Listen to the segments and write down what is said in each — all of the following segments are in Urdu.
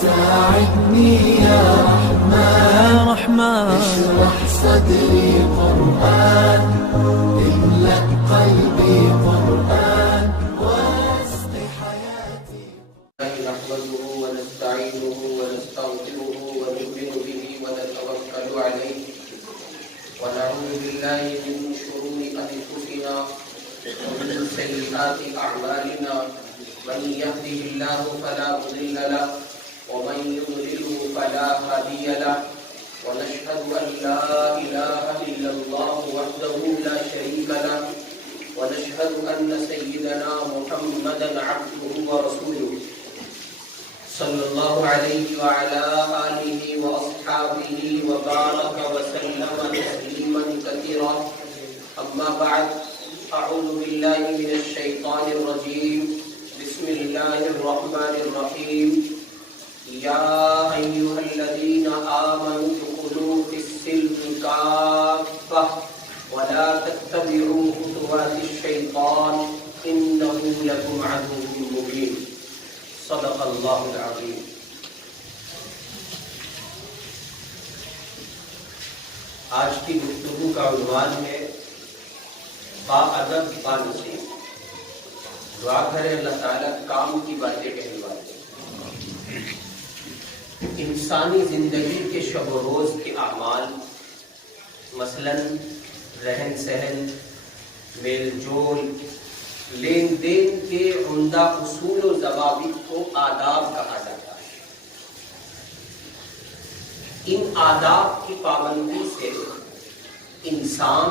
ساعدني يا رحمن اشرح صدري قرآن املأ قلبي قرآن واسق حياتي. نحمده ونستعينه ونستغفره ونؤمن به ونتوكل عليه ونعوذ بالله من شرور أنفسنا ومن سيئات أعمالنا من يهده الله فلا مضل له ومن يضلله فلا هادي له ونشهد أن لا إله إلا الله وحده لا شريك له ونشهد أن سيدنا محمدا عبده ورسوله صلى الله عليه وعلى آله وأصحابه وبارك وسلم تسليما كثيرا. أما بعد أعوذ بالله من الشيطان الرجيم. بسم الله الرحمن الرحيم. يا أيها الذين آمنوا ادخلوا في السلم كافة ولا تتبعوا خطوات الشيطان إنه لكم عدو مبين. صدق اللہ العظیم. آج کی گفتگو کا عنوان ہے با ادب با نصیب. دعا کرے اللہ تعالیٰ کام کی باتیں کہنے والے. انسانی زندگی کے شب و روز کے اعمال مثلاً رہن سہن، میل جول، لین دین کے عمدہ اصول و ضوابط کو آداب کہا جاتا ہے. ان آداب کی پابندی سے انسان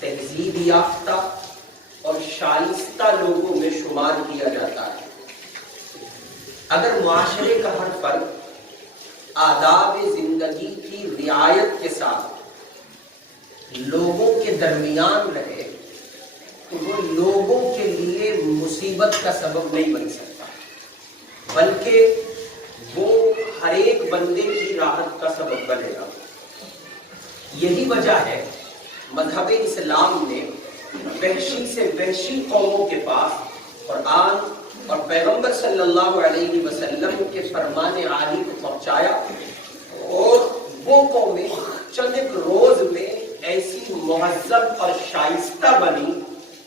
تہذیب یافتہ اور شائستہ لوگوں میں شمار کیا جاتا ہے. اگر معاشرے کا ہر فرد آداب زندگی کی رعایت کے ساتھ لوگوں کے درمیان رہے تو وہ لوگوں کے لیے مصیبت کا سبب نہیں بن سکتا، بلکہ وہ ہر ایک بندے کی راحت کا سبب بنے گا. یہی وجہ ہے مذہب اسلام نے وحشی سے وحشی قوموں کے پاس قرآن اور پیغمبر صلی اللہ علیہ وسلم کے فرمان عالی کو پہنچایا، اور وہ قومیں چند ایک روز میں ایسی مہذب اور شائستہ بنی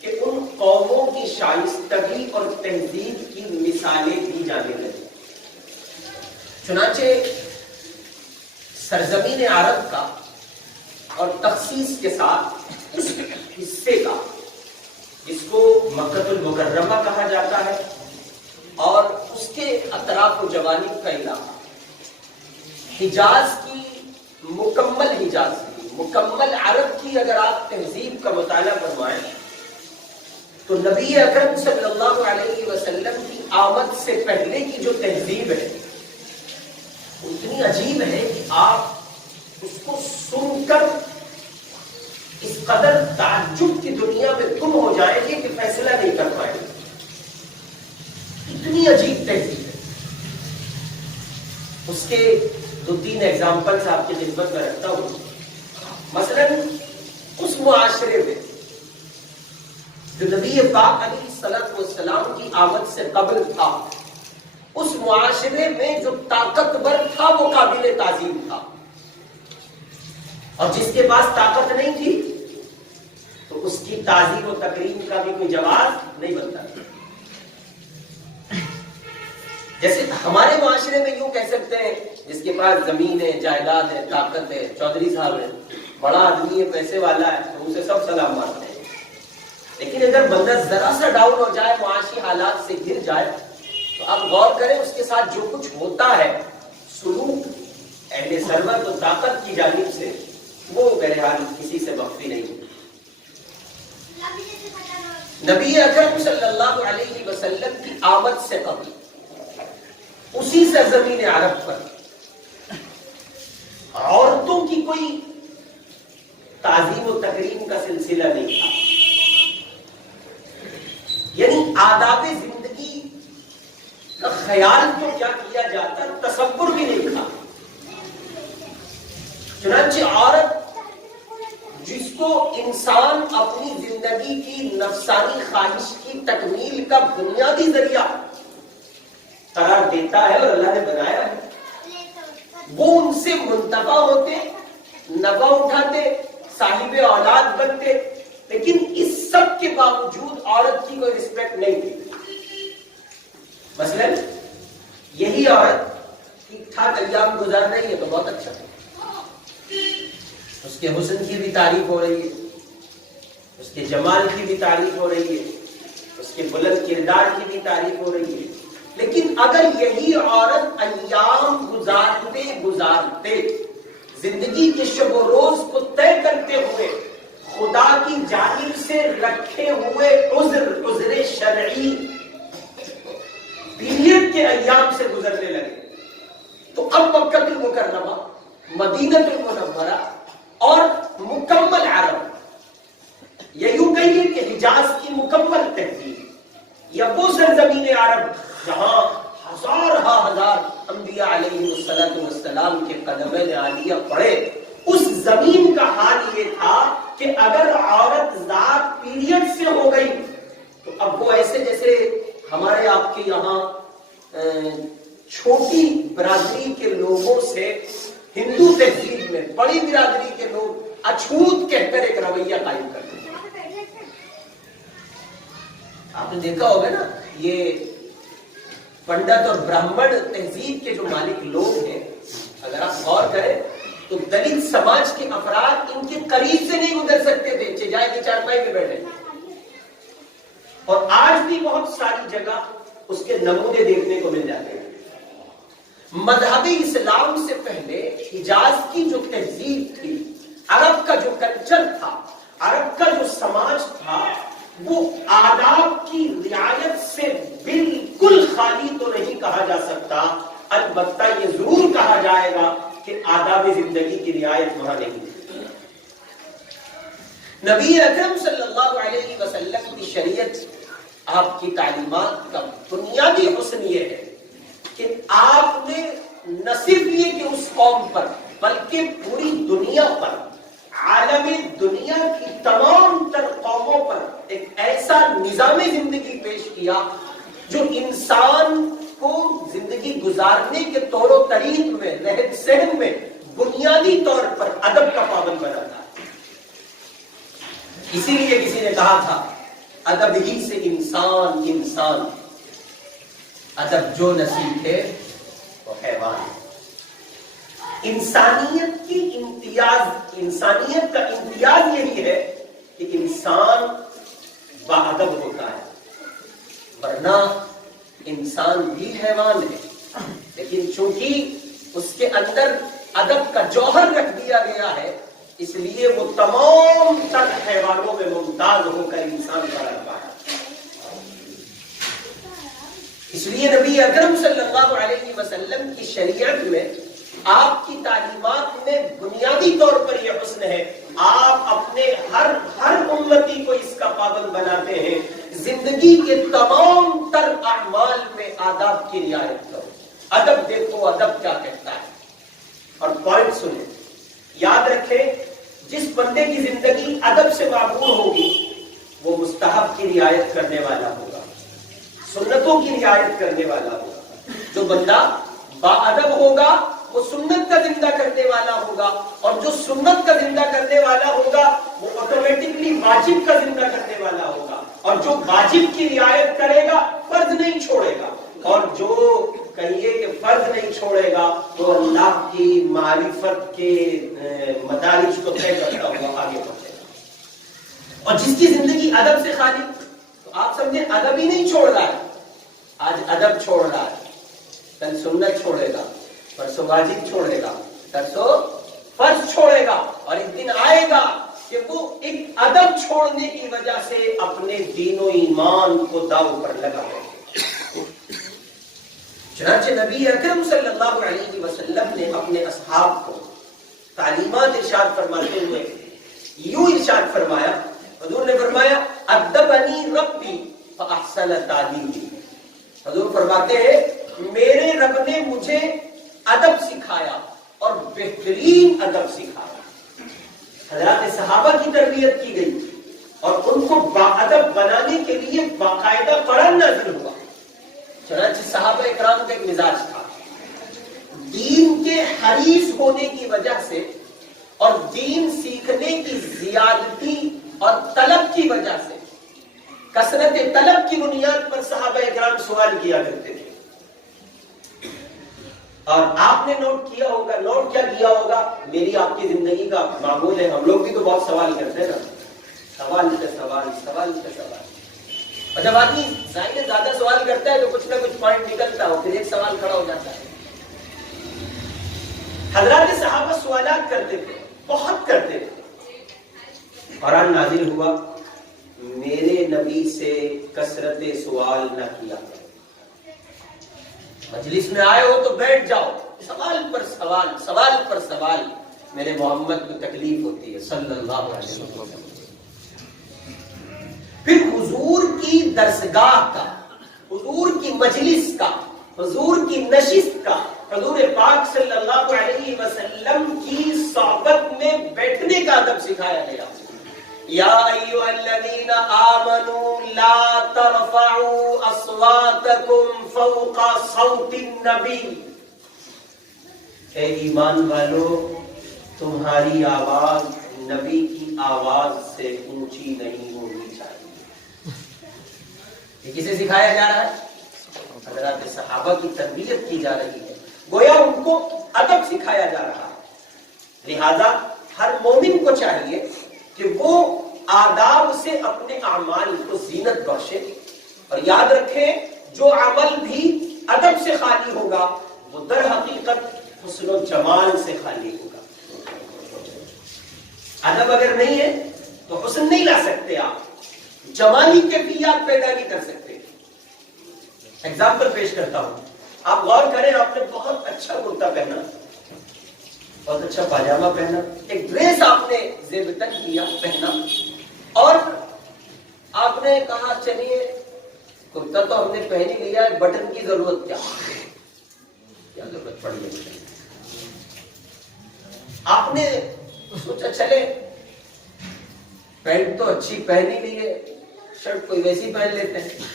کہ ان قوموں کی شائستگی اور تہذیب کی مثالیں دی جانے لگی. چنانچہ سرزمین عرب کا اور تخصیص کے ساتھ اس حصے کا جس کو مکہ المکرمہ کہا جاتا ہے اور اس کے اطراف و جوانب کا علاقہ، حجاز کی مکمل عرب کی اگر آپ تہذیب کا مطالعہ فرمائیں تو نبی اکرم صلی اللہ علیہ وسلم کی آمد سے پہلے کی جو تہذیب ہے اتنی عجیب ہے کہ آپ اس کو سن کر اس قدر تعجب کی دنیا میں گم ہو جائیں گے کہ فیصلہ نہیں کر پائیں گے. اتنی عجیب تہذیب ہے. اس کے 2-3 ایگزامپلز آپ کی خدمت میں رکھتا ہوں. مثلا اس معاشرے میں جو نبی پاک علیہ السلام کی آمد سے قبل تھا، اس معاشرے میں جو طاقتور تھا وہ قابل تعظیم تھا، اور جس کے پاس طاقت نہیں تھی تو اس کی تعظیم و تکریم کا بھی کوئی جواز نہیں بنتا. جیسے ہمارے معاشرے میں یوں کہہ سکتے ہیں جس کے پاس زمین ہے، جائیداد ہے، طاقت ہے، چودھری صاحب ہے، بڑا آدمی ہے، پیسے والا ہے، تو اسے سب سلام مارتے ہیں. لیکن اگر بندہ ذرا سا ڈاؤن ہو جائے، معاشی حالات سے گر جائے، تو آپ غور کریں اس کے ساتھ جو کچھ ہوتا ہے سلوک اہل ثروت و طاقت کی جانب سے، وہ بہرحال کسی سے مخفی نہیں. نبی اکرم صلی اللہ علیہ وسلم کی آمد سے قبل اسی سرزمین عرب پر عورتوں کی کوئی تعظیم و تکریم کا سلسلہ نہیں تھا. یعنی آداب زندگی کا خیال تو کیا کیا جاتا، تصور بھی نہیں تھا. چنانچہ عورت جس کو انسان اپنی زندگی کی نفسانی خواہش کی تکمیل کا بنیادی ذریعہ قرار دیتا ہے اور اللہ نے بنایا ہے. وہ ان سے منتفع ہوتے, نفع اٹھاتے, صاحب اولاد بنتے, لیکن اس سب کے باوجود عورت کی کوئی رسپیکٹ نہیں تھی. مثلا یہی عورت ٹھیک ٹھاک ایام گزار رہی ہے تو بہت اچھا, اس کے حسن کی بھی تعریف ہو رہی ہے, اس کے جمال کی بھی تعریف ہو رہی ہے, اس کے بلند کردار کی بھی تعریف ہو رہی ہے. لیکن اگر یہی عورت ایام گزارتے گزارتے زندگی کے شب و روز کو طے کرتے ہوئے خدا کی جانب سے رکھے ہوئے عذر شرعی پیریڈ کے ایام سے گزرنے لگے, تو اب مکہ المکرمہ, مدینہ المنورہ اور مکمل عرب, یا یوں کہیے کہ حجاز کی مکمل تہذیب, یا وہ سرزمین عرب جہاں ہزار انبیاء علیہ السلام کے قدمین عالیہ پڑے, اس زمین کا حال یہ تھا کہ اگر عورت ذات پیریڈ سے ہو گئی تو اب وہ ایسے جیسے ہمارے آپ کے یہاں چھوٹی برادری کے لوگوں سے ہندو تہذیب میں بڑی برادری کے لوگ اچھوت کہہ کر ایک رویہ قائم کرتے ہیں. آپ نے دیکھا ہوگا نا, یہ پنڈت اور برہمن تہذیب کے جو مالک لوگ ہیں, اگر آپ غور کریں تو دلت سماج کے افراد ان کے قریب سے نہیں گزر سکتے تھے, چجائے کے چارپائی پہ بیٹھے. اور آج بھی بہت ساری جگہ اس کے نمونے دیکھنے کو مل جاتے ہیں. مذہب اسلام سے پہلے حجاز کی جو تہذیب تھی, عرب کا جو کلچر تھا, عرب کا جو سماج تھا, وہ آداب کی رعایت سے بالکل خالی تو نہیں کہا جا سکتا, البتہ یہ ضرور کہا جائے گا کہ آداب زندگی کی رعایت وہاں نہیں تھی. نبی اکرم صلی اللہ علیہ وسلم کی شریعت, آپ کی تعلیمات کا بنیادی حسن یہ ہے کہ آپ نے نہ صرف یہ کہ اس قوم پر بلکہ پوری دنیا پر, عالم دنیا کی تمام تر قوموں پر ایک ایسا نظام زندگی پیش کیا جو انسان کو زندگی گزارنے کے طور و طریق میں, رہن سہن میں بنیادی طور پر ادب کا پابند بناتا ہے. اسی لیے کسی نے کہا تھا ادب ہی سے انسان, ادب جو نہ سیکھے وہ حیوان. انسانیت کا امتیاز یہی ہے کہ انسان باادب ہوتا ہے, ورنہ انسان بھی حیوان ہے, لیکن چونکہ اس کے اندر ادب کا جوہر رکھ دیا گیا ہے, اس لیے وہ تمام تر حیوانوں میں ممتاز ہو کر انسان کا رتبہ ہے. اس لیے نبی اکرم صلی اللہ علیہ وسلم کی شریعت میں, آپ کی تعلیمات میں بنیادی طور پر یہ حسن ہے, آپ اپنے ہر امتی کو اس کا پابند بناتے ہیں, زندگی کے تمام تر اعمال میں آداب کی رعایت کرو. ادب دیکھو ادب کیا کہتا ہے. اور پوائنٹ سنیں, یاد رکھیں, جس بندے کی زندگی ادب سے معمور ہوگی وہ مستحب کی رعایت کرنے والا ہوگا, سنتوں کی رعایت کرنے والا ہوگا. جو بندہ باادب ہوگا وہ سنت کا زندہ کرنے والا ہوگا, اور جو سنت کا زندہ کرنے والا ہوگا وہ آٹومیٹکلی واجب کا زندہ کرنے والا ہوگا, اور جو واجب کی رعایت کرے گا فرض نہیں چھوڑے گا, اور جو کہیے کہ فرض نہیں چھوڑے گا تو اللہ کی معرفت کے مدارج کو طے کرتا ہوا آگے بڑھے گا. اور جس کی زندگی ادب سے خالی, تو آپ سمجھیں ادب ہی نہیں چھوڑ رہا ہے, آج ادب چھوڑ رہا ہے, کل سنت چھوڑے گا, پرسوں واجب چھوڑے گا, پرسوں فرض چھوڑے گا, اور ایک دن آئے گا کہ وہ ایک ادب چھوڑنے کی وجہ سے اپنے دین و ایمان کو داؤ پر لگا ہے. چنانچہ نبی اکرم صلی اللہ علیہ وسلم نے اپنے اصحاب کو تعلیمات ارشاد فرماتے ہوئے یوں ارشاد فرمایا, حضور نے فرمایا ادبنی ربی فاحسن تعلیمی. حضور فرماتے ہیں میرے رب نے مجھے ادب سکھایا اور بہترین ادب سکھایا. حضرات صحابہ کی تربیت کی گئی اور ان کو باادب بنانے کے لیے باقاعدہ قرآن نازل ہوا. چنانچہ صحابہ اکرام کا ایک مزاج تھا، دین کے حریص ہونے کی وجہ سے اور دین سیکھنے کی زیادتی اور طلب کی وجہ سے، کثرت طلب کی بنیاد پر صحابہ اکرام سوال کیا کرتے تھے. اور آپ نے نوٹ کیا ہوگا، میری آپ کی زندگی کا معمول ہے، ہم لوگ بھی تو بہت سوال کرتے ہیں نا، سوال پہ سوال. اور جب آدمی زیادہ سوال کرتا ہے تو کچھ نہ کچھ پوائنٹ نکلتا ہو، پھر ایک سوال کھڑا ہو جاتا ہے. حضرات صحابہ سوالات کرتے تھے، بہت کرتے تھے. قرآن نازل ہوا، میرے نبی سے کثرت سوال نہ کیا. مجلس میں آئے ہو تو بیٹھ جاؤ، سوال پر سوال. میرے محمد کو تکلیف ہوتی ہے صلی اللہ علیہ وسلم. پھر حضور کی درسگاہ کا، حضور کی مجلس کا، حضور کی نشست کا، حضور پاک صلی اللہ علیہ وسلم کی صحبت میں بیٹھنے کا ادب سکھایا گیا. یا ایھا الذین آمنوا لا ترفعوا اصواتکم فوق صوت النبی. اے ایمان والو، تمہاری آواز نبی کی آواز سے اونچی نہیں ہونی چاہیے. یہ کسے سکھایا جا رہا ہے؟ حضرات صحابہ کی تربیت کی جا رہی ہے، گویا ان کو ادب سکھایا جا رہا ہے. لہذا ہر مومن کو چاہیے کہ وہ آداب سے اپنے اعمال کو زینت بخشے، اور یاد رکھیں جو عمل بھی ادب سے خالی ہوگا وہ در حقیقت حسن و جمال سے خالی ہوگا. ادب اگر نہیں ہے تو حسن نہیں لا سکتے، آپ جمالی کیفیات پیدا نہیں کر سکتے. ایگزامپل پیش کرتا ہوں، آپ غور کریں، آپ نے بہت اچھا کرتا پہنا، بہت اچھا پاجامہ پہنا، ایک ڈریس آپ نے زیب تن کیا پہنا، اور آپ نے کہا چلیے کرتا تو ہم نے پہن ہی لیا، بٹن کی ضرورت کیا ضرورت پڑ گئی. آپ نے سوچا چلے پینٹ تو اچھی پہن ہی لی ہے، شرٹ کوئی ویسی پہن لیتے ہیں.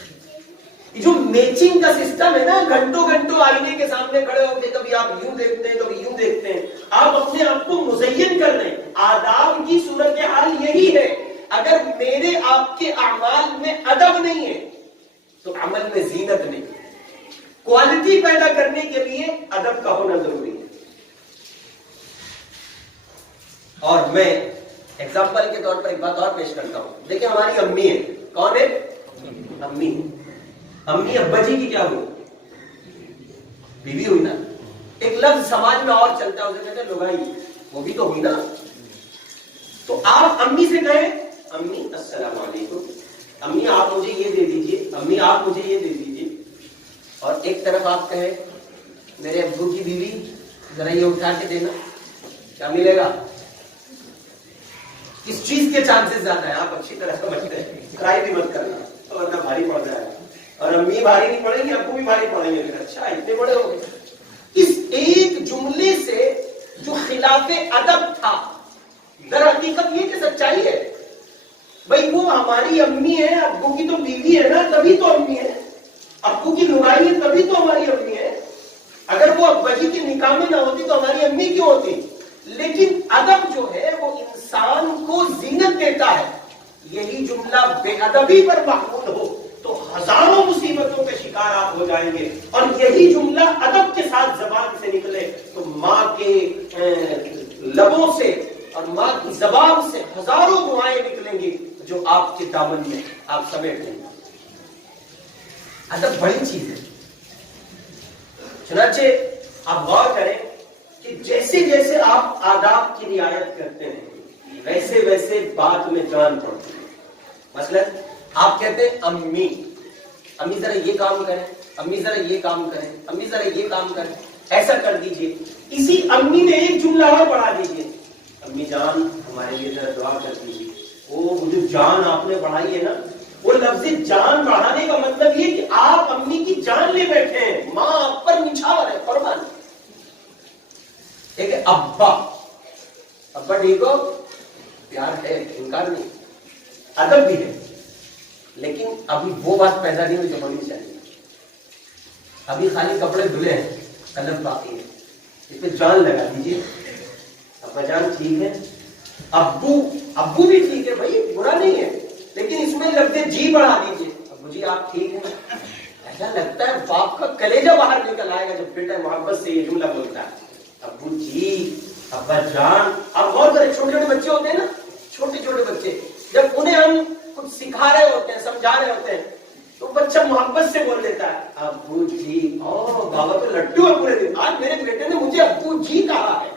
جو میچنگ کا سسٹم ہے نا، گھنٹوں آئینے کے سامنے کھڑے ہو کے کبھی آپ یوں دیکھتے ہیں کبھی یوں دیکھتے ہیں، آپ اپنے آپ کو مزین کر رہے ہیں. آداب کی صورتحال یہی ہے. اگر میرے آپ کے اعمال میں ادب نہیں ہے تو عمل میں زینت نہیں. کوالٹی پیدا کرنے کے لیے ادب کا ہونا ضروری ہے. اور میں ایگزامپل کے طور پر ایک بات اور پیش کرتا ہوں. دیکھیں ہماری امی ہے، کون ہے؟ امی ابا جی کی کیا ہوئی؟ بیوی ہوئی نا. ایک لفظ سماج میں اور چلتا ہے، اسے کہتے ہیں لگائی، وہ بھی تو ہوئی نا. تو آپ امی سے کہیں امی السلام علیکم، امی آپ مجھے یہ دے دیجئے، امی آپ مجھے یہ دے دیجئے. اور ایک طرف آپ کہیں میرے ابو کی بیوی ذرا یہ اٹھا کے دینا، کیا ملے گا؟ کس چیز کے چانسز زیادہ ہیں؟ آپ اچھی طرح سمجھتے ہیں. ٹرائی بھی مت کرنا ورنہ بھاری پڑ جائے گا. اور امی بھاری نہیں پڑیں گی، ابو بھی بھاری پڑیں گے. اچھا اتنے بڑے ہو گئے. اس ایک جملے سے جو خلاف ادب تھا، در حقیقت یہ کہ سچائی ہے. بھائی وہ ہماری امی ہے، ابو کی تو بیوی ہے نا، تبھی تو امی ہے. ابو کی لگائی ہے تبھی تو ہماری امی ہے. اگر وہ ابا جی کی نکاح میں نہ ہوتی تو ہماری امی کیوں ہوتی؟ لیکن ادب جو ہے وہ انسان کو زینت دیتا ہے. یہی جملہ بے ادبی پر محمول ہو تو ہزاروں مصیبتوں کے شکار آپ ہو جائیں گے. اور یہی جملہ ادب کے ساتھ زبان سے نکلے تو ماں کے لبوں سے اور ماں کی زبان سے ہزاروں دعائیں نکلیں گی جو آپ کے دامن میں آپ سمیٹ لیں گے. ادب بڑی چیز ہے. چنانچہ آپ غور کریں کہ جیسے جیسے آپ آداب کی رعایت کرتے ہیں ویسے ویسے بات میں جان پڑتی ہے. مثلا آپ کہتے ہیں امی، امی ذرا یہ کام کریں، امی ذرا یہ کام کریں، امی ذرا یہ کام کریں، ایسا کر دیجئے. اسی امی نے ایک جملہ اور بڑھا دیجئے، امی جان ہمارے لیے ذرا دعا کر دیجئے. وہ جو جان آپ نے بڑھائی ہے نا، وہ لفظ جان بڑھانے کا مطلب یہ کہ آپ امی کی جان لے بیٹھے ہیں. ماں آپ پر نچھاور ہے، قربان. ایک ابا، ابا ٹھیک ہو، پیار ہے، انکار نہیں، ادب بھی ہے، لیکن ابھی وہ بات پیدا نہیں ہوئی جو ہونی چاہیے. ابھی خالی کپڑے دھلے ہیں، قلم باقی ہے، اس پہ جان لگا دیجیے. ابا جان ٹھیک ہے، ابو بھی ٹھیک ہے بھائی، برا نہیں ہے، لیکن اس میں لفظ جی بڑھا دیجیے. ابو جی آپ ٹھیک ہیں. ایسا لگتا ہے باپ کا کلیجہ باہر نکل آئے گا جب بیٹا محبت سے یہ جملہ بولتا ہے، ابو جی، ابا جان. اب بہت سارے چھوٹے چھوٹے بچے ہوتے ہیں نا، چھوٹے چھوٹے بچے، جب انہیں ہم کچھ سکھا رہے ہوتے ہیں، سمجھا رہے ہوتے ہیں، تو بچہ محبت سے بول دیتا ہے ابو جی. بابا تو لڈو ہے پورے دن. آج میرے بیٹے نے مجھے ابو جی کہا ہے.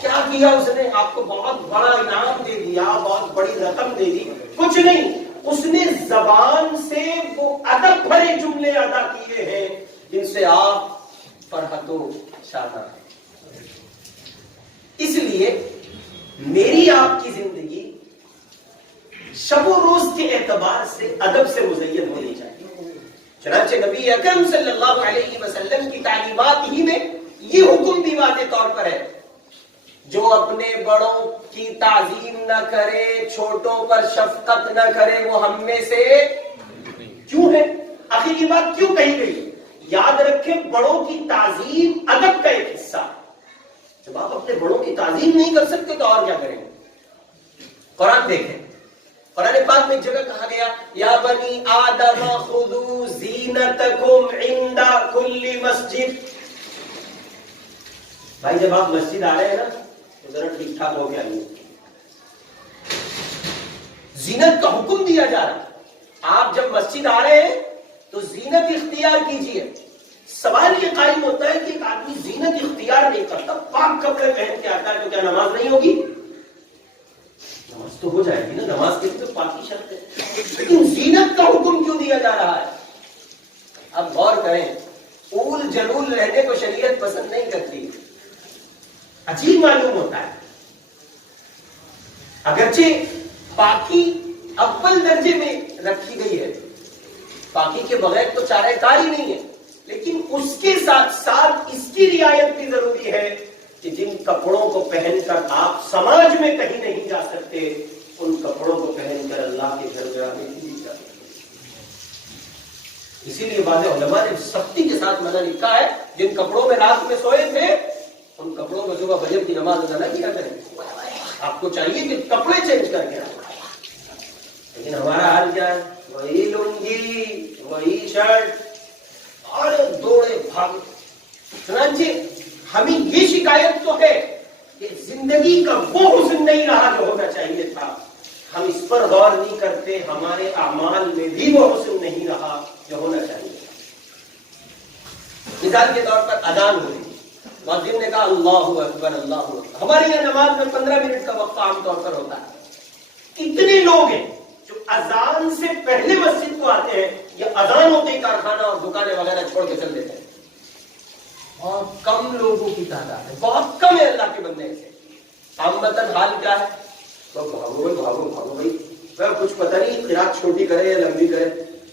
کیا کیا اس نے؟ آپ کو بہت بڑا انعام دے دیا، بہت بڑی رقم دے دی. کچھ نہیں، اس نے زبان سے وہ ادب بھرے جملے ادا کیے ہیں جن سے آپ فرحت و شاداب ہیں. اس لیے میری آپ کی زندگی شب و روز کے اعتبار سے ادب سے مزین ہونی چاہیے. چنانچہ نبی اکرم صلی اللہ علیہ وسلم کی تعلیمات ہی میں یہ حکم بھی واضح طور پر ہے، جو اپنے بڑوں کی تعظیم نہ کرے، چھوٹوں پر شفقت نہ کرے، وہ ہم میں سے کیوں ہے؟ آخر یہ بات کیوں کہی گئی؟ یاد رکھیں، بڑوں کی تعظیم ادب کا ایک حصہ. جب آپ اپنے بڑوں کی تعظیم نہیں کر سکتے تو اور کیا کریں گے؟ قرآن دیکھیں، قرآن پاک میں ایک جگہ کہا گیا یا بنی آدم خذوا زینتکم عند کل مسجد. بھائی جب آپ مسجد آ رہے ہیں نا تو ذرا ٹھیک ٹھاک ہو کے آئیے. زینت کا حکم دیا جا رہا ہے. آپ جب مسجد آ رہے ہیں تو زینت اختیار کیجیے. سوال یہ قائم ہوتا ہے کہ ایک آدمی زینت اختیار نہیں کرتا، پاک کپڑے پہن کے آتا ہے تو کیا نماز نہیں ہوگی؟ نماز تو ہو جائے گی نا، نماز کے لیے تو پاکی شرط ہے. لیکن زینت کا حکم کیوں دیا جا رہا ہے؟ اب غور کریں، اول جلول رہنے کو شریعت پسند نہیں کرتی. عجیب معلوم ہوتا ہے. اگرچہ پاکی اول درجے میں رکھی گئی ہے، پاکی کے بغیر تو چارہ کار ہی نہیں ہے، لیکن اس کے ساتھ ساتھ اس کی رعایت بھی ضروری ہے کہ جن کپڑوں کو پہن کر آپ سماج میں کہیں نہیں جا سکتے، ان کپڑوں کو پہن کر اللہ کے گھر جانے کی بھی جا سکتے. اسی لیے بعض علماء نے سختی کے ساتھ منع لکھا ہے، جن کپڑوں میں رات میں سوئے تھے ان کپڑوں میں صبح فجر کی نماز ادا نہ کیا کریں. آپ کو چاہیے کہ کپڑے چینج کر کے آئیں. لیکن ہمارا حال کیا ہے؟ وہی لنگی، وہی شرٹ اور دوڑے بھاگے. چنانچہ ہمیں یہ شکایت تو ہے کہ زندگی کا وہ حسن نہیں رہا جو ہونا چاہیے تھا. ہم اس پر غور نہیں کرتے، ہمارے اعمال میں بھی وہ حسن نہیں رہا جو ہونا چاہیے تھا. مثال کے طور پر اذان ہوئی، مؤذن نے کہا اللہ اکبر اللہ اکبر. ہمارے یہاں نماز میں 15 منٹ کا وقت عام طور پر ہوتا ہے. اتنے لوگ ہیں جو اذان سے پہلے مسجد کو آتے ہیں یا اذان ہوتے ہی کارخانہ اور دکانیں وغیرہ چھوڑ کے چل دیتے ہیں. بہت کم لوگوں کی تعداد ہے، بہت کم ہے اللہ کے بندے سے. عامتاً حال کیا ہے؟ بھاگو بھائی بھاگو بھاگو بھائی، کچھ پتہ نہیں قرات چھوٹی کرے یا لمبی کرے،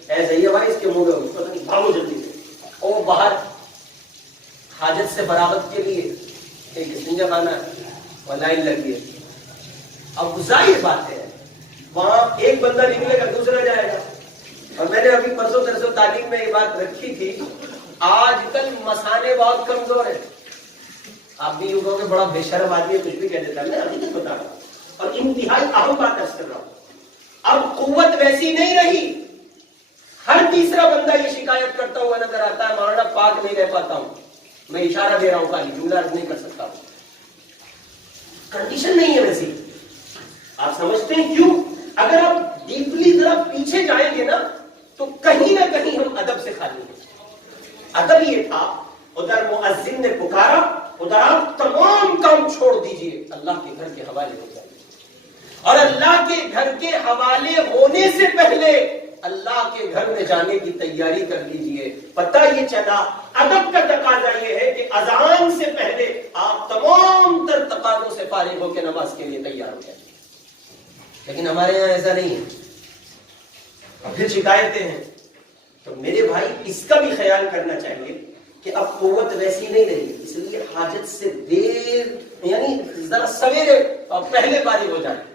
ایسا ہی ہے بھائی، اس کے منہ میں کچھ پتہ نہیں، بھاگو جلدی سے. اور باہر حاجت سے فراغت کے لیے ایک استنجا خانہ ہے اور لائن لگی ہے. اب ظاہر بات ہے وہاں ایک بندہ نکلے گا دوسرا جائے گا. اور میں نے ابھی پرسوں ترسوں تعلیم میں یہ بات رکھی تھی، آج کل مسانے بہت کمزور ہیں. آپ بھی یوں کہو کہ بڑا بے شرم آدمی کچھ بھی کہہ دیتا ہے، میں ابھی تک بتا رہا ہوں اور انتہائی اہم بات عرض کر رہا ہوں. اب قوت ویسی نہیں رہی. ہر تیسرا بندہ یہ شکایت کرتا ہوا نظر آتا ہے مولانا پاک نہیں رہ پاتا ہوں. میں اشارہ دے رہا ہوں، خالی جملہ نہیں کر سکتا ہوں. کنڈیشن نہیں ہے ویسی. آپ سمجھتے ہیں کیوں؟ اگر آپ ڈیپلی ذرا پیچھے جائیں گے نا تو کہیں نہ کہیں ہم ادب سے خالی ہیں. ادب یہ تھا، ادھر مؤذن نے پکارا، ادھر آپ تمام کام چھوڑ دیجئے، اللہ کے گھر کے حوالے ہو جائیے. اور اللہ کے گھر کے حوالے ہونے سے پہلے اللہ کے گھر میں جانے کی تیاری کر لیجئے. پتہ یہ چلا ادب کا تقاضا یہ ہے کہ اذان سے پہلے آپ تمام تر تقاضوں سے فارغ ہو کے نماز کے لیے تیار ہو جائیں. لیکن ہمارے یہاں ایسا نہیں ہے. اور پھر شکایتیں ہیں. تو میرے بھائی اس کا بھی خیال کرنا چاہیے کہ اب قوت ویسی نہیں رہی، اس لیے حاجت سے دیر یعنی ذرا سویرے اور پہلے فارغ ہو جائے.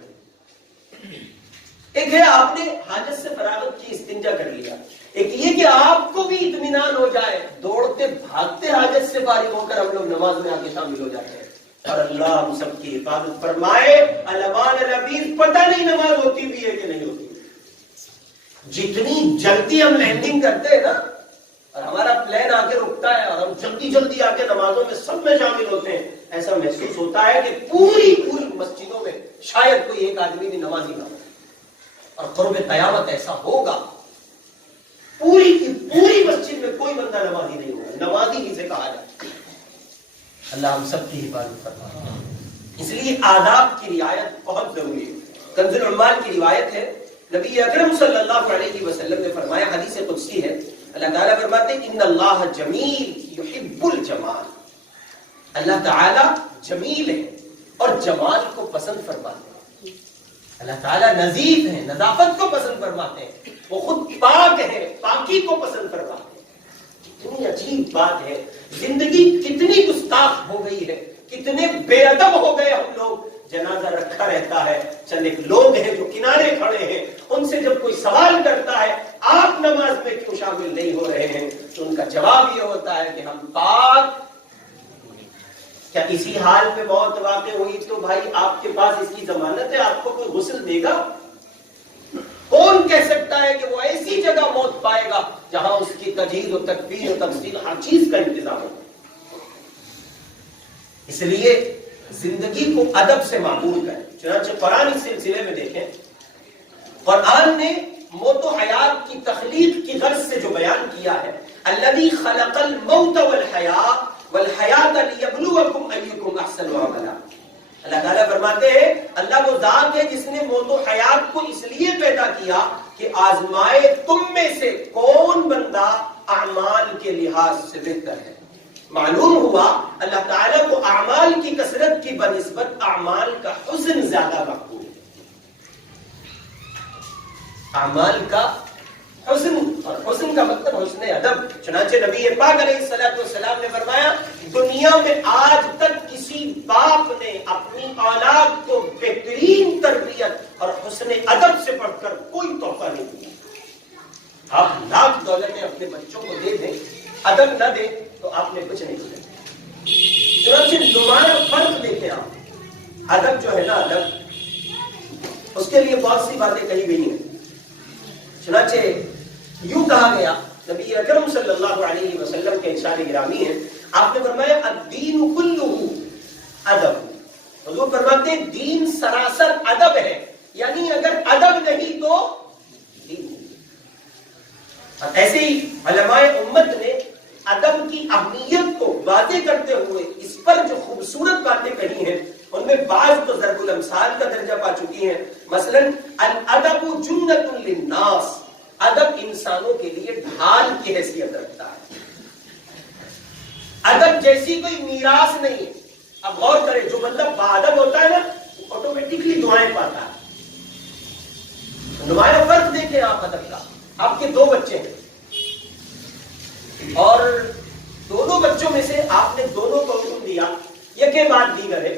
ایک ہے آپ نے حاجت سے فراغت کی، استنجا کر لیا، ایک یہ کہ آپ کو بھی اطمینان ہو جائے، دوڑتے بھاگتے حاجت سے فارغ ہو کر ہم لوگ نماز میں آ کے شامل ہو جاتے ہیں، اور اللہ ہم سب کی حفاظت فرمائے۔ علمان العبید پتہ نہیں نماز ہوتی بھی ہے کہ نہیں ہوتی۔ جتنی جلدی ہم لینڈنگ کرتے ہیں نا، اور ہمارا پلین آ کے رکتا ہے اور ہم جلدی جلدی آ کے نمازوں میں سب میں شامل ہوتے ہیں، ایسا محسوس ہوتا ہے کہ پوری مسجدوں میں شاید کوئی ایک آدمی بھی نمازی نہ ہو، اور قرب قیامت ایسا ہوگا، پوری کی پوری مسجد میں کوئی بندہ نمازی نہیں ہوگا، نمازی جسے کہا جاتا ہے۔ اللہ ہم سب کی حفاظت فرمائے۔ اس لیے آداب کی رعایت بہت ضروری ہے۔ کنز العمال کی روایت ہے، نبی اکرم صلی اللہ علیہ وسلم نے فرمایا، حدیث قدسی ہے، اللہ تعالیٰ فرماتے ہیں ان اللہ جمیل یحب الجمال، اللہ تعالیٰ جمیل ہے اور جمال کو پسند فرماتے ہیں۔ اللہ تعالیٰ نظیف ہے، نظافت کو پسند فرماتے ہیں، وہ خود پاک ہے، پاکی کو پسند فرماتے ہیں۔ کتنی عجیب بات ہے، زندگی کتنی گستاخ ہو گئی ہے، کتنے بے ادب ہو گئے ہم لوگ۔ جنازہ رکھا رہتا ہے، چند ایک لوگ ہیں جو کنارے کھڑے ہیں، ان سے جب کوئی سوال کرتا ہے آپ نماز میں کیوں شامل نہیں ہو رہے ہیں، تو ان کا جواب یہ ہوتا ہے کہ ہم پاک۔ کیا اسی حال میں موت واقع ہوئی تو بھائی آپ کے پاس اس کی ضمانت ہے آپ کو کوئی غسل دے گا؟ کون کہہ سکتا ہے کہ وہ ایسی جگہ موت پائے گا جہاں اس کی تجہیز و تکفین و تفصیل ہر چیز کا انتظام ہو؟ اس لیے زندگی کو ادب سے معمول کریں۔ چنانچہ قرآن اس سلسلے میں دیکھیں، قرآن نے موت و حیات کی تخلیق کی غرض سے جو بیان کیا ہے، الذی خلق الموت والحیات لیبلوکم ایکم احسن عملا۔ اللہ تعالیٰ فرماتے ہیں اللہ وہ ذات ہے جس نے موت و حیات کو اس لیے پیدا کیا کہ آزمائے تم میں سے کون بندہ اعمال کے لحاظ سے بہتر ہے۔ معلوم ہوا اللہ تعالیٰ کو اعمال کی کثرت کی بنسبت اعمال کا حسن زیادہ مقبول ہے۔ اعمال کا حسن، اور حسن کا مطلب حسن ادب۔ چنانچہ نبی پاک علیہ الصلوۃ والسلام نے فرمایا دنیا میں آج تک کسی باپ نے اپنی اولاد کو بہترین تربیت اور حسن ادب سے پڑھ کر کوئی تحفہ نہیں دیا۔ آپ لاکھ دولتیں اپنے بچوں کو دے دیں، ادب نہ دیں تو آپ نے کچھ نہیں کیا۔ چنانچہ نمایاں فرق دیکھیں آپ، ادب جو ہے نا، ادب اس کے لیے بہت سی باتیں کہی گئی ہیں۔ چنانچہ یوں کہا گیا، نبی اکرم صلی اللہ علیہ وسلم کے ارشاد گرامی ہے، آپ نے فرمایا الدین کلہ ادب۔ حضور فرماتے ہیں دین سراسر ادب ہے، یعنی اگر ادب نہیں تو دین نہیں۔ اور ایسے ہی علماء امت نے ادب کی اہمیت کو واضح کرتے ہوئے اس پر جو خوبصورت باتیں کہی ہیں، ان میں بعض تو ضرب الامثال کا درجہ پا چکی ہیں۔ مثلا الادب جنۃ للناس، ادب انسانوں کے لیے ڈھال کی حیثیت رکھتا ہے۔ ادب جیسی کوئی میراث نہیں ہے۔ اب غور کریں، جو بندہ باادب ہوتا ہے نا وہ آٹومیٹکلی دعائیں پاتا ہے۔ نمایاں فرق دیکھیں آپ ادب کا۔ آپ کے دو بچے ہیں اور دونوں بچوں میں سے آپ نے دونوں کو حکم دیا یکے بعد دیگر ہے،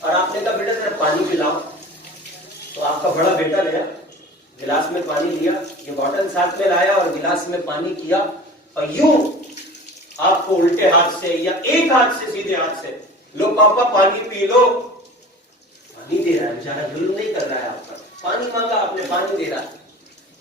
اور آپ نے کہا بیٹا ذرا پانی پلاؤ، تو آپ کا بڑا بیٹا لیا گلاس میں پانی لیا، یہ بوتل ساتھ میں لایا اور گلاس میں پانی کیا، اور یوں آپ کو الٹے ہاتھ سے یا ایک ہاتھ سے سیدھے ہاتھ سے، لو پاپا پانی پی لو، پانی دے رہا ہے بیچارہ، ظلم نہیں کر رہا ہے آپ کا، پانی مانگا آپ نے پانی دے رہا ہے۔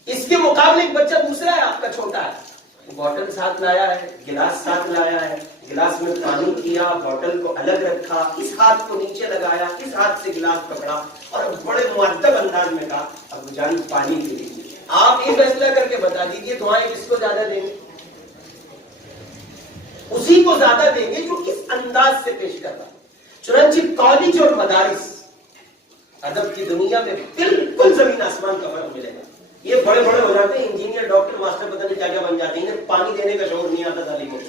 اس کے مقابلے ایک بچہ دوسرا ہے آپ کا چھوٹا ہے، بوتل ساتھ لایا ہے، گلاس ساتھ لایا ہے، گلاس میں پانی کیا، بوتل کو الگ رکھا، اس ہاتھ کو نیچے لگایا، اس ہاتھ سے گلاس پکڑا اور بڑے مؤدب انداز میں کہا ابو جان پانی پی لیجیے۔ آپ یہ فیصلہ کر کے بتا دیجیے دعائیں کس کو زیادہ دیں گے؟ اسی کو زیادہ دیں گے جو اس انداز سے پیش کر رہا۔ چنانچہ کالج اور مدارس ادب کی دنیا میں بالکل زمین آسمان کا فرق ملے گا۔ یہ بڑے بڑے ہو جاتے ہیں، انجینئر، ڈاکٹر، ماسٹر، پتہ نہیں کیا کیا بن جاتے ہیں، پانی دینے کا شعور نہیں آتا تعلیم میں،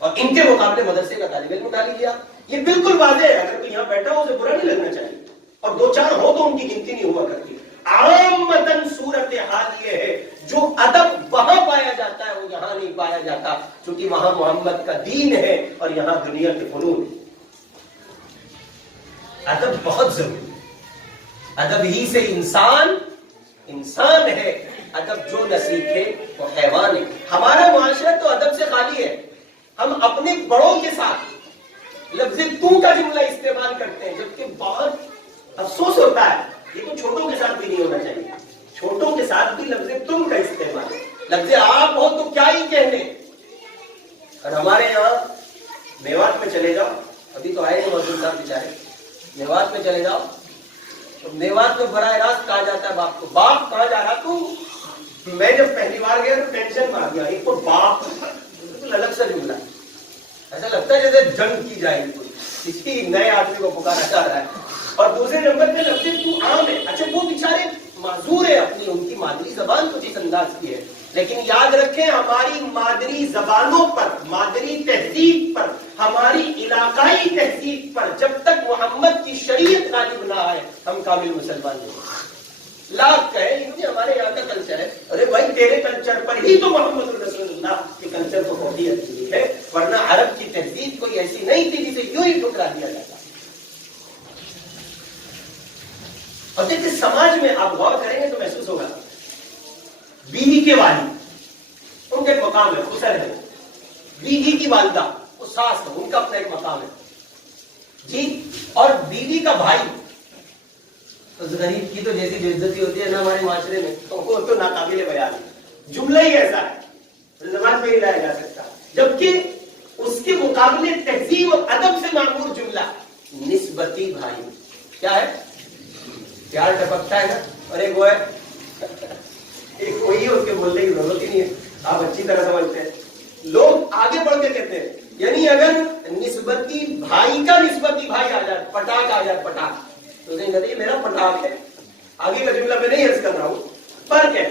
اور ان کے مقابلے مدرسے کا طالب علم اٹھا لیجیے آپ۔ یہ بالکل واضح ہے، اگر کوئی یہاں بیٹھا ہو اسے برا نہیں لگنا چاہیے، اور دو چار ہو تو ان کی گنتی نہیں ہوا کرتی۔ عامتاً صورت حال یہ ہے جو ادب وہاں پایا جاتا ہے وہ یہاں نہیں پایا جاتا، کیونکہ وہاں محمد کا دین ہے اور یہاں دنیا کے فنون۔ ادب بہت ضروری ہے، ادب ہی سے انسان ہے، ادب جو نہ سیکھے وہ حیوان ہے. ہمارا معاشرہ تو ادب سے خالی ہے. ہم اپنے بڑوں کے ساتھ لفظ تو کا جملہ استعمال کرتے ہیں، جبکہ بہت افسوس ہوتا ہے یہ تو چھوٹوں کے ساتھ بھی نہیں ہونا چاہیے. چھوٹوں کے ساتھ بھی لفظ تم کا استعمال ہے. لفظ آپ ہو تو کیا ہی کہنے. اور ہمارے یہاں میوات میں چلے جاؤ، ابھی تو آئے ہیں مزدور صاحب بیچارے، میوات میں چلے جاؤ تو میوات میں براہ راست کہا جاتا ہے باپ کو، باپ کہاں جا رہا تو. میں جب پہلی بار گیا تو ٹینشن میں آ گیا، ایک تو باپ الگ سا جملہ، ایسا لگتا ہے جیسے جنگ کی جائے گی، کسی نئے آدمی کو پکارا جا رہا ہے. اور دوسرے نمبر پہ لفظ تو عام ہے. اچھا وہ بیچارے معذور ہے، اپنی ان کی مادری زبان تو جس انداز کی ہے، لیکن یاد رکھیں ہماری مادری زبانوں پر، مادری تہذیب پر، ہماری علاقائی تہذیب پر جب تک محمد کی شریعت غالب نہ آئے ہم کامل مسلمان نہیں. لاکھ کہیں یہ ہمارے یہاں کا کلچر ہے. ارے بھائی تیرے کلچر پر ہی تو محمد رسول اللہ کے کلچر کو بہت اچھی ہے، ورنہ عرب کی تہذیب کوئی ایسی نہیں تھی جسے یوں ہی ٹھکرا دیا جاتا. اور دیکھیں سماج میں آپ غور کریں گے تو محسوس ہوگا، بیوی کے والد ان کا ایک مقام ہے، اسر ہے. بیوی کی والدہ وہ ساس ہے، ان کا اپنا ایک مقام ہے جی. اور بیوی کا بھائی تو غریب کی تو جیسی بے عزتی ہوتی ہے نا ہمارے معاشرے میں، تو وہ تو ناقابل بیان ہے. جملہ ہی ایسا ہے زبان پہ ہی لایا جا سکتا، جبکہ اس کے مقابلے تہذیب اور ادب سے معمور جملہ نسبتی بھائی کیا ہے. پیار ٹپکتا ہے نا، اور ایک وہ ہے ایک وہی ہے، اس کے بولنے کی ضرورت ہی نہیں ہے، آپ اچھی طرح سمجھتے ہیں. لوگ آگے بڑھ کے کہتے ہیں یعنی اگر نسبتی بھائی کا نسبتی بھائی آ جائے، پٹاخ آ جائے، پٹاخ تو کہتے ہیں میرا پٹاخ ہے. آگے کا جملہ میں نہیں عرض کر رہا ہوں، پر کیا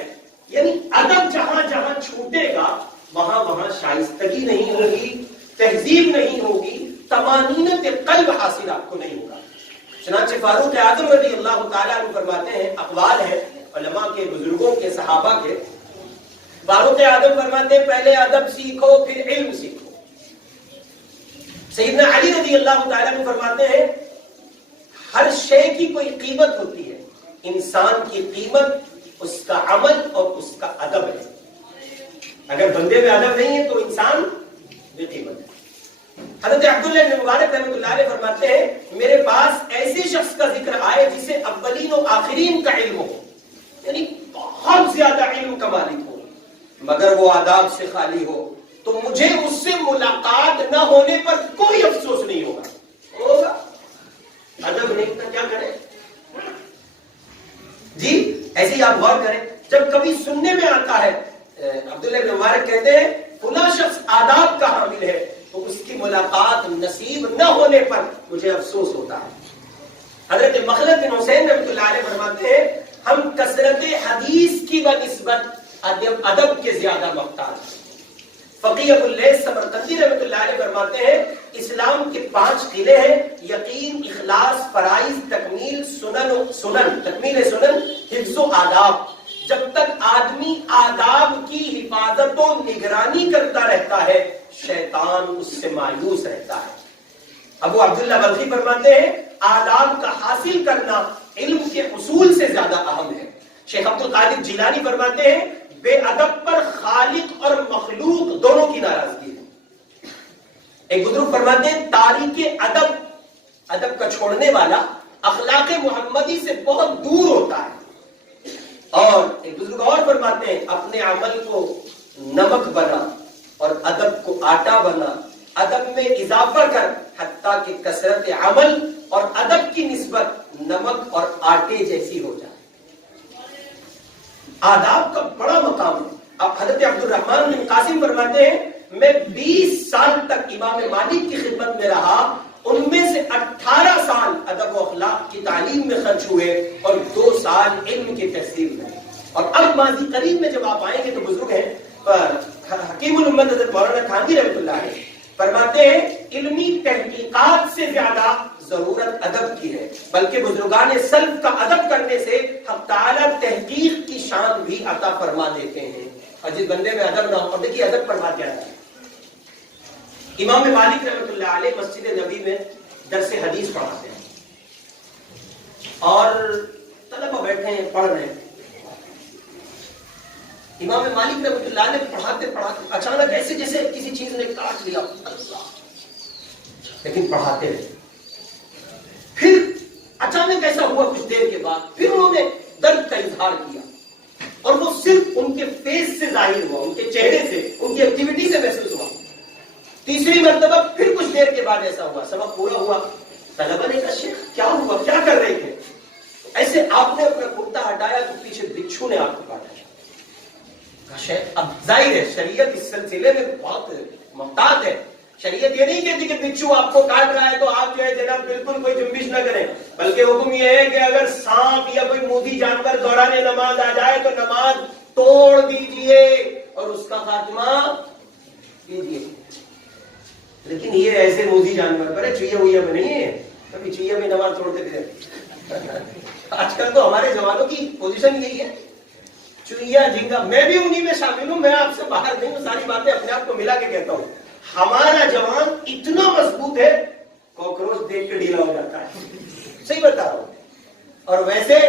یعنی ادب جہاں جہاں چھوٹے گا وہاں وہاں شائستگی نہیں ہوگی، تہذیب نہیں ہوگی، طمانینت قلب حاصل آپ کو نہیں ہوگا. چنانچہ فاروق اعظم رضی اللہ تعالیٰ عنہ فرماتے ہیں، اقوال ہے علماء کے، بزرگوں کے، صحابہ کے. فاروق اعظم فرماتے ہیں پہلے ادب سیکھو پھر علم سیکھو. سیدنا علی رضی اللہ تعالیٰ عنہ فرماتے ہیں ہر شے کی کوئی قیمت ہوتی ہے، انسان کی قیمت اس کا عمل اور اس کا ادب ہے. اگر بندے میں ادب نہیں ہے تو انسان بے قیمت ہے. حضرت عبداللہ بن مبارک رحمۃ اللہ علیہ فرماتے ہیں میرے پاس ایسے شخص کا ذکر آئے جسے اولین و آخرین کا علم ہو، یعنی بہت زیادہ علم کا مالک ہو، مگر وہ آداب سے خالی ہو، تو مجھے اس سے ملاقات نہ ہونے پر کوئی افسوس نہیں ہوگا. ادب نہیں تو کیا کریں جی. ایسے ہی آپ غور کریں، جب کبھی سننے میں آتا ہے عبداللہ بن مبارک کہتے ہیں فلاں شخص آداب کا حامل ہے، تو اس کی ملاقات نصیب نہ ہونے پر مجھے افسوس ہوتا ہے. حضرت مخلد بن حسین رحمۃ اللہ علیہ فرماتے ہیں ہم کثرت حدیث کی بنسبت ادب کے زیادہ محتاج ہیں. فقیہ ابو اللیث سمرقندی رحمۃ اللہ علیہ فرماتے ہیں اسلام کے 5 قلعے ہیں، یقین، اخلاص، فرائض، تکمیل سنن، حفظ و آداب. جب تک آدمی آداب کی حفاظت و نگرانی کرتا رہتا ہے شیطان اس سے مایوس رہتا ہے. ابو عبداللہ بلخی فرماتے ہیں آداب کا حاصل کرنا علم کے حصول سے زیادہ اہم ہے. شیخ عبد القادر جیلانی فرماتے ہیں بے ادب پر خالق اور مخلوق دونوں کی ناراضگی ہے. ایک بزرگ فرماتے ہیں تاریک ادب کا چھوڑنے والا اخلاق محمدی سے بہت دور ہوتا ہے. اور ایک بزرگ اور فرماتے ہیں اپنے عمل کو نمک بنا اور ادب کو آٹا بنا، ادب میں اضافہ کر حتیٰ کہ کثرت عمل اور ادب کی نسبت نمک اور آٹے جیسی ہو جائے. آداب کا بڑا مقام ہے. اب حضرت عبد الرحمن بن قاسم فرماتے ہیں میں 20 سال تک امام مالک کی خدمت میں رہا، ان میں سے 18 سال ادب و اخلاق کی تعلیم میں خرچ ہوئے اور 2 سال علم کی تحصیل میں. اور اب ماضی قریب میں جب آپ آئیں گے تو بزرگ ہیں حکیم الامت حضرت مولانا تھانوی رحمۃ اللہ علیہ فرماتے ہیں علمی تحقیقات سے زیادہ ضرورت ادب کی ہے، بلکہ بزرگان سلف کا ادب کرنے سے حق تعالی تحقیق کی شان بھی عطا فرما دیتے ہیں. اور جس بندے میں ادب نہ ہو، اور دیکھیے ادب پر بات کیا ہے. امام مالک رحمۃ اللہ علیہ مسجد نبی میں درس حدیث پڑھاتے ہیں اور طلبہ بیٹھے ہیں پڑھ رہے ہیں. امام مالک رحمۃ اللہ نے پڑھاتے پڑھاتے اچانک ایسے جیسے کسی چیز نے کاٹ لیا، لیکن پڑھاتے رہے. پھر اچانک ایسا ہوا کچھ دیر کے بعد، پھر انہوں نے درد کا اظہار کیا، اور وہ صرف ان کے فیس سے ظاہر ہوا، ان کے چہرے سے، ان کی ایکٹیویٹی سے محسوس ہوا. تیسری مرتبہ پھر کچھ دیر کے بعد ایسا ہوا، سبق پورا ہوا. طلبہ نے کہا شیخ کیا ہوا، کیا کر رہے تھے؟ ایسے آپ نے اپنا کرتا ہٹایا تو پیچھے بچھو نے آپ کو کاٹا. کہا شیخ اب ظاہر ہے شریعت اس سلسلے میں بہت محتاط ہے. شریعت یہ نہیں کہتی کہ بچھو آپ کو کاٹ رہا ہے تو آپ جو ہے جناب بالکل کوئی جنبش نہ کریں، بلکہ حکم یہ ہے کہ اگر سانپ یا کوئی موذی جانور دوران نماز آ جائے تو نماز توڑ دیجئے اور اس کا خاتمہ کیجئے. لیکن یہ ایسے موذی جانور پر ہے، چوہیا وویا میں نہیں ہے. کبھی چوہیا میں نماز توڑ دیتے ہیں. آج کل تو ہمارے جوانوں کی پوزیشن یہی ہے، چوہیا جھینگا. میں بھی انہی میں شامل ہوں، میں آپ سے باہر نہیں ہوں، ساری باتیں اپنے آپ کو ملا کے کہتا ہوں. ہمارا جوان اتنا مضبوط ہے کاکروچ دیکھ کے ڈھیلا ہو جاتا ہے. صحیح بتا رہا ہوں. اور ویسے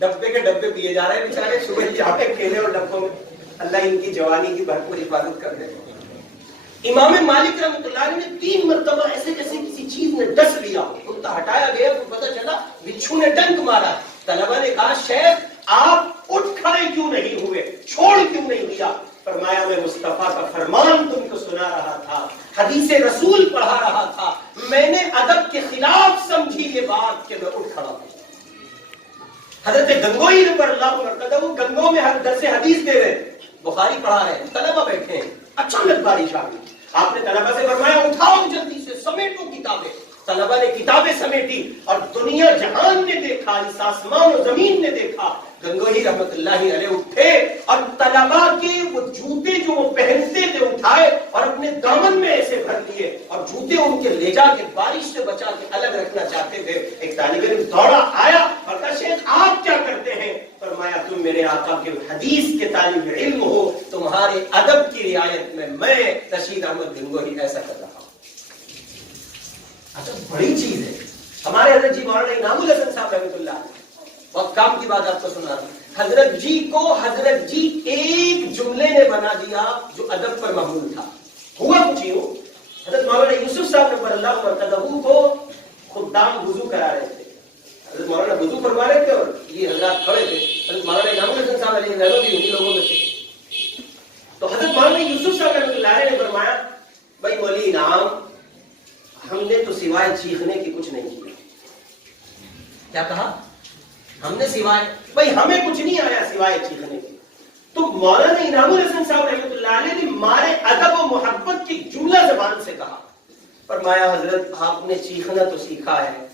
ڈبے کے ڈبے پیے جا رہے ہیں بیچارے، صبح جا کے کھیلے اور ڈبوں میں. اللہ ان کی جوانی کی بھرپور حفاظت کر دے. امام مالک رحمۃ اللہ نے 3 مرتبہ ایسے جیسے کسی چیز نے ڈس لیا، کرتا ہٹایا گیا تو پتہ چلا بچھو نے ڈنک مارا. طلبہ نے کہا شیخ آپ اٹھ کھڑے کیوں نہیں ہوئے، چھوڑ کیوں نہیں دیا؟ فرمایا میں مصطفیٰ کا فرمان تم کو سنا رہا تھا، حدیث رسول پڑھا رہا تھا، میں نے ادب کے خلاف سمجھی یہ بات کہ میں اٹھ کھڑا ہوں. حضرت گنگوئی رضی اللہ عنہ وہ گنگوں میں ہر درس حدیث دے رہے، بخاری پڑھا رہے ہیں، طلبہ بیٹھے ہیں، اچانک بارش آ گئی. آپ نے طلبہ سے فرمایا اٹھاؤ جلدی سے، سمیٹو کتابیں. طلبہ نے کتابیں سمیٹی اور دنیا جہان نے دیکھا، اس آسمان و زمین نے دیکھا. گنگوہی رحمت اللہ علیہ اٹھے اور طلبہ کے وہ جوتے جو وہ پہنتے تھے اٹھائے اور اپنے دامن میں ایسے بھر لیے اور جوتے ان کے لے جا کے بارش سے بچا کے الگ رکھنا چاہتے تھے. ایک طالب علم دوڑا آیا اور کہا شیخ آپ کیا کرتے ہیں؟ فرمایا تم میرے آقا کے حدیث کے طالب علم ہو، تمہارے ادب کی رعایت میں رشید احمد گنگوہی ایسا کر رہا ہوں. اچھا بڑی چیز ہے. ہمارے حضرت جی مولانا انعام الحسن صاحب رحمۃ اللہ علیہ، بہت کام کی بات آپ کو سنا رہا ہوں. حضرت جی کو حضرت جی ایک جملے نے بنا دیا جو ادب پر محمول تھا. ہوا کچھ یوں، حضرت مولانا یوسف صاحب نور اللہ مرقدہ کو خدام وضو کرا رہے تھے. حضرت مولانا وضو فرما رہے تھے اور یہ حضرات کھڑے تھے. حضرت مولانا انعام الحسن صاحب علیہ رحمۃ بھی انہی لوگوں میں تھے. تو حضرت مولانا یوسف صاحب رحمۃ اللہ علیہ نے فرمایا بھائی مولی انعام، ہم نے تو سوائے چیخنے کی کچھ نہیں کیا. کیا کہا؟ ہم نے سوائے، بھائی ہمیں کچھ نہیں آیا سوائے چیخنے کی. تو مولانا انعام الحسن صاحب رحمۃ اللہ علیہ نے مارے ادب و محبت کی جملہ زبان سے کہا. فرمایا حضرت آپ نے چیخنا تو سیکھا ہے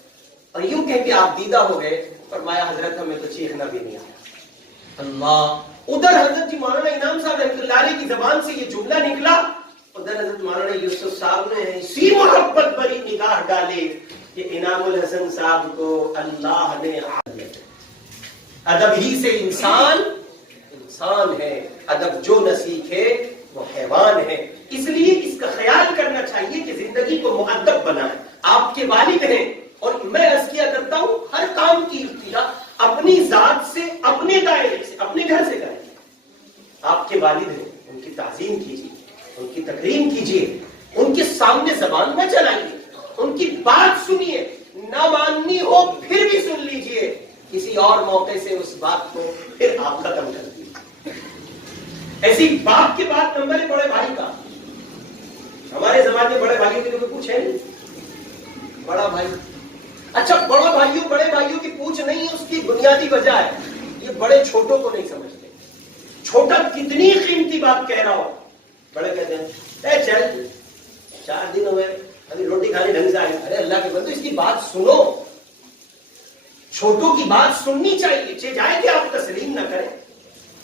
اور یوں کہہ کے آپ دیدہ ہو گئے. فرمایا حضرت ہمیں تو چیخنا بھی نہیں آیا. اللہ، ادھر حضرت جی مولانا انعام صاحب رحمۃ اللہ علیہ کی زبان سے یہ جملہ نکلا، ادھر حضرت مولانا یوسف صاحب نے اسی محبت بری نگاہ ڈالے کہ انعام الحسن صاحب کو اللہ نے ادب ہی سے انسان ہے، ادب جو نہ سیکھے وہ حیوان ہے. اس لیے اس کا خیال کرنا چاہیے کہ زندگی کو مؤدب بنائیں. آپ کے والد ہیں اور میں عرض کیا کرتا ہوں ہر کام کی ابتدا اپنی ذات سے، اپنے دائرے سے، اپنے گھر سے کریں. آپ کے والد ہیں، ان کی تعظیم کیجیے، ان کی تکریم کیجیے، ان کے سامنے زبان نہ چلائیے، ان کی بات سنیے، نہ ماننی ہو پھر بھی سن لیجیے. کسی اور موقع سے اس بات کو پھر آپ ختم کر دیجیے. ایسی باپ کے بعد نمبر ہے بڑے بھائی کا. ہمارے زمانے میں بڑے بھائیوں کے لیے کوئی پوچھ ہے نہیں. بڑا بھائی، اچھا بڑے بھائیوں کی پوچھ نہیں ہے، اس کی بنیادی وجہ ہے یہ بڑے چھوٹوں کو نہیں سمجھتے. چھوٹا کتنی قیمتی بات کہہ رہا ہو، بڑے کہتے ہیں اے چل 4 دن ہوئے ابھی روٹی کھانے ڈھنگ سے آئی. ارے اللہ کے بندو اس کی بات سنو. چھوٹوں کی بات سننی چاہیے، چاہے کہ آپ تسلیم نہ کریں.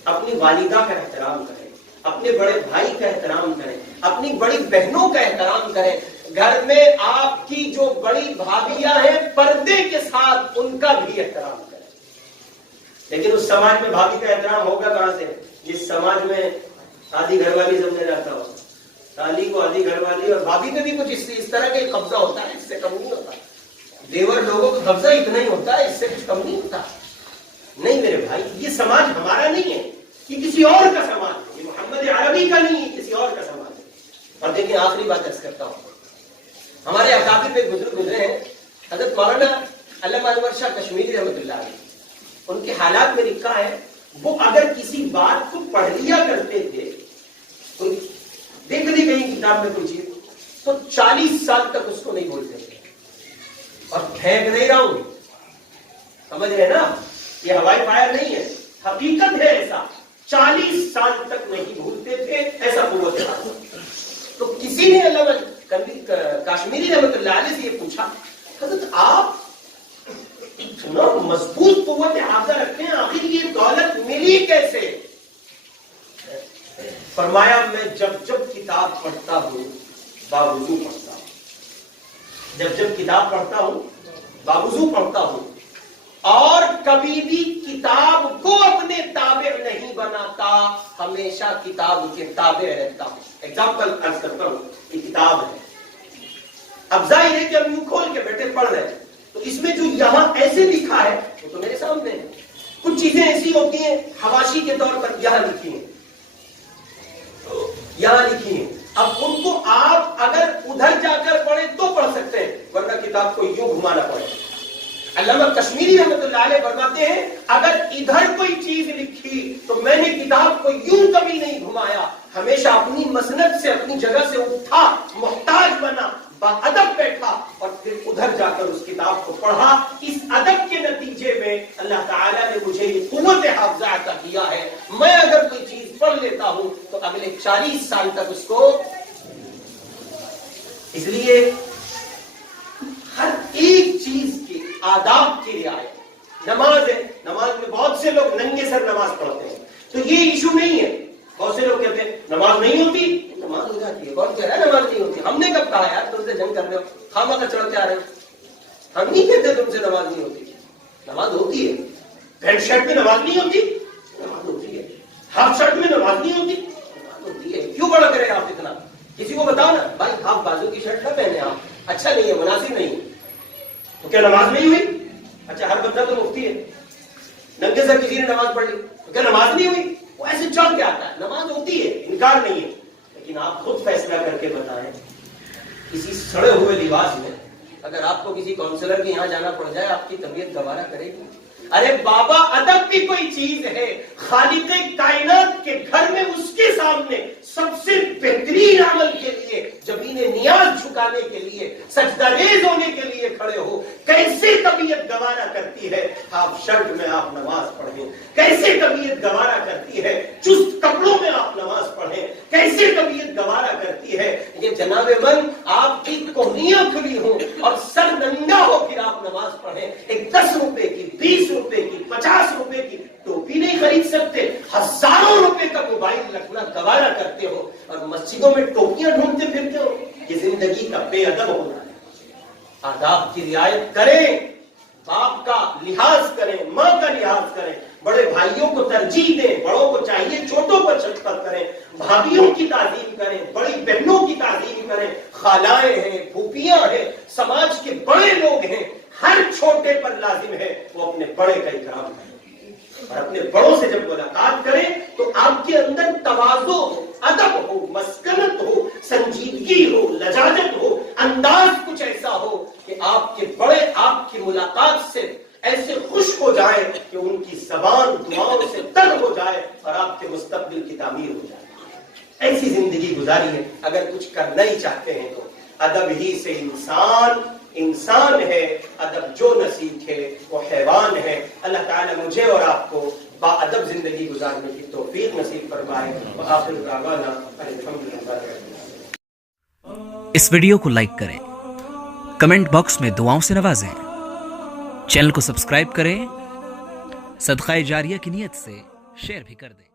اپنی والدہ کا احترام کریں، اپنے بڑے بھائی کا احترام کریں، اپنی بڑی بہنوں کا احترام کریں. گھر میں آپ کی جو بڑی بھابیاں ہیں پردے کے ساتھ ان کا بھی احترام کریں. لیکن اس سماج میں بھابھی کا احترام ہوگا کہاں سے جس سماج میں آدھی گھر والی سمجھا جاتا ہو. سالی کو آدھی گھر والی اور بھابھی میں بھی کچھ اس طرح کا قبضہ ہوتا ہے، اس سے کم نہیں ہوتا. دیور لوگوں کا قبضہ اتنا ہی ہوتا ہے، اس سے کچھ کم نہیں ہوتا. نہیں میرے بھائی، یہ سماج ہمارا نہیں ہے. یہ کسی اور کا سامان ہے، یہ محمد عربی کا نہیں ہے، کسی اور کا سامان ہے۔ اور دیکھیں آخری بات عرض کرتا ہوں، ہمارے اکابر پہ بزرگ گزرے ہیں حضرت مولانا علامہ انور شاہ کشمیری رحمۃ اللہ علیہ، ان کے حالات میں لکھا ہے وہ اگر کسی بات کو پڑھ لیا کرتے تھے، کوئی دیکھ لی کہیں کتاب میں کوئی چیز، تو 40 سال تک اس کو نہیں بولتے تھے۔ اور پھینک نہیں رہا ہوں، سمجھ رہے نا، یہ ہوائی فائر نہیں ہے، حقیقت ہے ایسا، 40 سال تک نہیں بھولتے تھے، ایسا قوت ہے۔ تو کسی نے علامہ کشمیری رحمۃ اللہ علیہ سے یہ پوچھا، حضرت آپ اتنا مضبوط قوت حافظہ رکھتے ہیں، آخر یہ دولت ملی کیسے؟ فرمایا میں جب جب کتاب پڑھتا ہوں باوضو پڑھتا ہوں، جب جب کتاب پڑھتا ہوں باوضو پڑھتا ہوں، اور کبھی بھی کتاب کو اپنے تابع نہیں بناتا، ہمیشہ کتاب کے تابع رہتا ہوں۔ ایگزامپل عرض کرتا ہوں، یہ کتاب ہے، اب ظاہر ہے کہ ہم یوں کھول کے بیٹھے پڑھ رہے ہیں، تو اس میں جو یہاں ایسے لکھا ہے وہ تو میرے سامنے ہے، کچھ چیزیں ایسی ہوتی ہیں حواشی کے طور پر یہاں لکھی ہیں، یہاں لکھی ہیں، اب ان کو آپ اگر ادھر جا کر پڑھیں تو پڑھ سکتے ہیں، ورنہ کتاب کو یوں گھمانا پڑے۔ علامہ کشمیری رحمۃ اللہ علیہ فرماتے ہیں اگر ادھر کوئی چیز لکھی تو میں نے کتاب کو یوں کبھی نہیں گھمایا، ہمیشہ اپنی مسند سے اپنی جگہ سے اٹھا، محتاج بنا، باادب بیٹھا، اور پھر ادھر جا کر اس کتاب کو پڑھا۔ اس ادب کے نتیجے میں اللہ تعالیٰ نے مجھے یہ قوت حافظہ عطا کیا ہے، میں اگر کوئی چیز پڑھ لیتا ہوں تو اگلے 40 سال تک اس کو، اس لیے ہر ایک چیز کے آداب کی رعایت، نماز ہے، نماز میں بہت سے لوگ ننگے سر نماز پڑھتے ہیں، تو یہ ایشو نہیں ہے۔ بہت سے لوگ کہتے ہیں نماز نہیں ہوتی، نماز ہو جاتی ہے، کون کہہ رہا ہے نماز نہیں ہوتی؟ ہم نے کب کہا یار تم سے جنگ کر رہے ہو، خامہ کا چڑھتے آ رہے ہو، ہم نہیں کہتے تم سے نماز نہیں ہوتی، نماز ہوتی ہے۔ پینٹ شرٹ میں نماز نہیں ہوتی، نماز ہوتی ہے۔ ہاف شرٹ میں نماز نہیں ہوتی، نماز ہوتی ہے۔ کیوں بڑا کرے آپ اتنا؟ کسی کو بتاؤ نا بھائی ہاف بازو کی شرٹ نہ پہنے، آپ اچھا نہیں ہے، مناسب نہیں، تو کیا نماز نہیں ہوئی؟ اچھا ہر بندہ تو مفتی ہے، ننگے سر کسی نے نماز پڑھ لی تو کیا نماز نہیں ہوئی؟ وہ ایسے چل کے آتا ہے، نماز ہوتی ہے، انکار نہیں ہے، لیکن آپ خود فیصلہ کر کے بتائیں، کسی سڑے ہوئے لباس میں اگر آپ کو کسی کاؤنسلر کے یہاں جانا پڑ جائے، آپ کی طبیعت گوارا کرے گی؟ ارے بابا ادب بھی کوئی چیز ہے، خالق کائنات کے گھر میں اس کے سامنے سب سے بہترین عمل کے لیے، جبین نیاز جھکانے کے لیے، سجدہ ریز ہونے کے لیے کھڑے ہو، کیسے طبیعت گوارا کرتی ہے ہاف شرٹ میں آپ نماز پڑھیں؟ کیسے طبیعت گوارا کرتی ہے چست کپڑوں میں آپ نماز پڑھیں؟ کیسے طبیعت گوارا کرتی ہے یہ جناب من آپ کی کوہنیاں کھلی ہوں اور سر ننگا ہو پھر آپ نماز پڑھیں؟ ایک 10 روپے کی، 20 روپے کی، 50 روپے کی ٹوپی نہیں خرید سکتے، ہزاروں روپے کا موبائل رکھنا گوارا کرتے ہو اور مسجدوں میں ٹوپیاں ڈھونڈتے پھرتے ہو، یہ زندگی کا بے ادب ہونا ہے۔ آداب کی رعایت کریں، باپ کا لحاظ کریں، ماں کا لحاظ کریں، بڑے بھائیوں کو ترجیح دیں، بڑوں کو چاہیے چھوٹوں پر شفقت کریں، بھابھیوں کی تعظیم کریں، بڑی بہنوں کی تعظیم کریں، خالائیں ہیں، پھوپھیاں ہیں، سماج کے بڑے لوگ ہیں، ہر چھوٹے پر لازم ہے وہ اپنے بڑے کا اکرام کریں، اور اپنے بڑوں سے جب ملاقات کریں تو آپ کے اندر تواضع ہو، ادب ہو، مسکنت ہو، سنجیدگی ہو، لجاجت ہو، انداز کچھ ایسا ہو کہ آپ کے بڑے آپ کی ملاقات سے ایسے خوش ہو جائیں کہ ان کی زبان دعاؤں سے تر ہو جائے اور آپ کے مستقبل کی تعمیر ہو جائے۔ ایسی زندگی گزاری ہے۔ اگر کچھ کرنا ہی چاہتے ہیں تو ادب ہی سے انسان ہے، ادب جو نہ سیکھے وہ حیوان ہے۔ اللہ تعالیٰ مجھے اور آپ کو با ادب زندگی گزارنے کی توفیق نصیب فرمائے۔ وآخر دعوانا الحمدللہ۔ اس ویڈیو کو لائک کریں، کمنٹ باکس میں دعاؤں سے نوازیں، چینل کو سبسکرائب کریں، صدقہ جاریہ کی نیت سے شیئر بھی کر دیں۔